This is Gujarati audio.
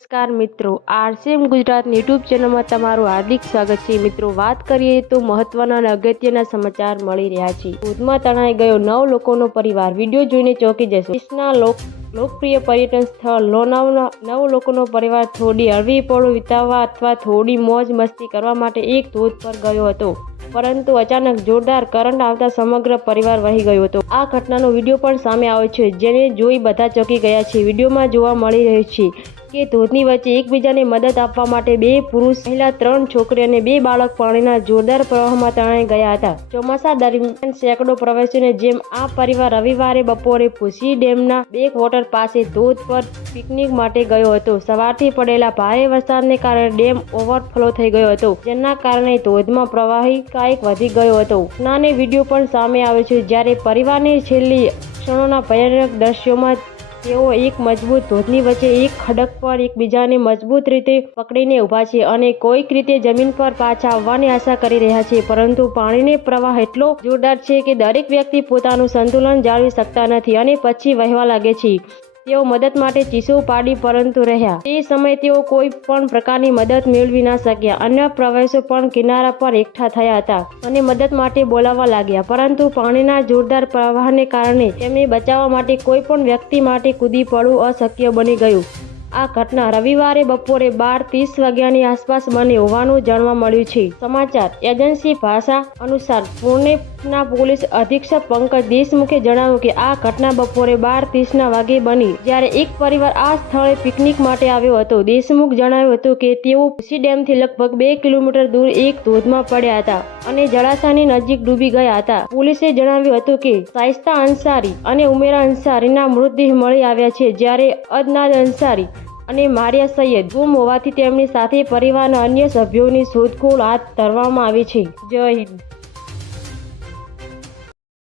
નમસ્કાર મિત્રો, આરસીએમ ગુજરાતની યુટ્યુબ ચેનલમાં તમારું હાર્દિક સ્વાગત છે. મિત્રો, વાત કરીએ તો મહત્વના અને અગત્યના સમાચાર મળી રહ્યા છે. ભૂતમાં તણાઈ ગયો નવ લોકોનો પરિવાર. વીડિયો જોઈને ચોંકી જશે. દેશના લોક, લોકપ્રિય પર્યટન સ્થળ લોનાવના નવ લોકોનો પરિવાર થોડી હળવી પળો વિતાવવા અથવા થોડી મોજ મસ્તી કરવા માટે એક ધોધ પર ગયો હતો. પરંતુ અચાનક જોરદાર કરંટ આવતા સમગ્ર પરિવાર વહી ગયો હતો. આ ઘટનાનો વીડિયો પણ સામે આવ્યો છે, જેને જોઈ બધા ચોંકી ગયા છે. વિડીયોમાં જોવા મળી રહ્યું છે કે ધોધની વચ્ચે એકબીજાને મદદ આપવા માટે બે પુરુષ મહિલા, ત્રણ છોકરી અને બે બાળક પાણીના જોરદાર પ્રવાહમાં તણાઈ ગયા હતા. ચોમાસા દરમિયાન સેંકડો પ્રવાસીઓને જેમ આ પરિવાર રવિવારે બપોરે પુસી ડેમના બેક વોટર પાસે ધોધ પર પિકનિક માટે ગયો હતો. સવારથી પડેલા ભારે વરસાદને કારણે ડેમ ઓવરફ્લો થઈ ગયો હતો, જેના કારણે ધોધમાં પ્રવાહી કાંઈક વધી ગયો હતો. ઘટનાને વીડિયો પણ સામે આવ્યો છે, જ્યારે પરિવારની છેલ્લી ક્ષણોના ભયાનક દ્રશ્યોમાં તેઓ એક મજબૂત ધોધની વચ્ચે એક ખડક પર એકબીજાને મજબૂત રીતે પકડીને ઊભા છે અને કોઈક રીતે જમીન પર પાછા આવવાની આશા કરી રહ્યા છે. પરંતુ પાણીનો પ્રવાહ એટલો જોરદાર છે કે દરેક વ્યક્તિ પોતાનું સંતુલન જાળવી શકતા નથી અને પછી વહેવા લાગે છે. તેઓ મદદ માટે ચીસો પાડી પરંતુ રહ્યા. તે સમયે તેઓ કોઈ પણ પ્રકારની મદદ મેળવી ના શક્યા. અન્ય પ્રવાસીઓ પણ કિનારા પર એકઠા થયા હતા અને મદદ માટે બોલાવવા લાગ્યા. પરંતુ પાણીના જોરદાર પ્રવાહને કારણે તેમને બચાવવા માટે કોઈ પણ વ્યક્તિ માટે કૂદી પડવું અશક્ય બની ગયું. આ ઘટના રવિવારે બપોરે બાર ત્રીસ વાગ્યાની આસપાસ બની હોવાનું જાણવા મળ્યું છે. સમાચાર એજન્સી ભાષા અનુસાર પુણેના પોલીસ અધિક્ષક પંકજ દેશમુખે જણાવ્યું કે આ ઘટના બપોરે બાર ત્રીસના વાગે બની, જ્યારે એક પરિવાર આ સ્થળે પિકનિક માટે આવ્યો હતો. દેશમુખ જણાવ્યું હતું કે તેઓ પુસી ડેમથી લગભગ બે કિલોમીટર દૂર એક ધોધમાં પડ્યા હતા અને જળાશયની નજીક ડૂબી ગયા હતા. પોલીસે જણાવ્યું હતું કે સાઇસ્તા અંસારી અને ઉમેરા અંસારીના મૃતદેહ મળી આવ્યા છે, જ્યારે અદનાદ અંસારી અને મારિયા સૈયદ ગુમ હોવાથી તેમની સાથે પરિવારના અન્ય સભ્યોની શોધખોળ હાથ ધરવામાં આવી છે. જય હિન્દ.